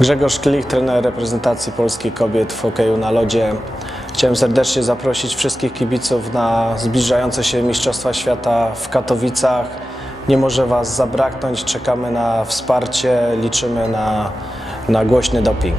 Grzegorz Klich, trener reprezentacji Polski Kobiet w hokeju na lodzie. Chciałem serdecznie zaprosić wszystkich kibiców na zbliżające się Mistrzostwa Świata w Katowicach. Nie może Was zabraknąć, czekamy na wsparcie, liczymy na, na głośny doping.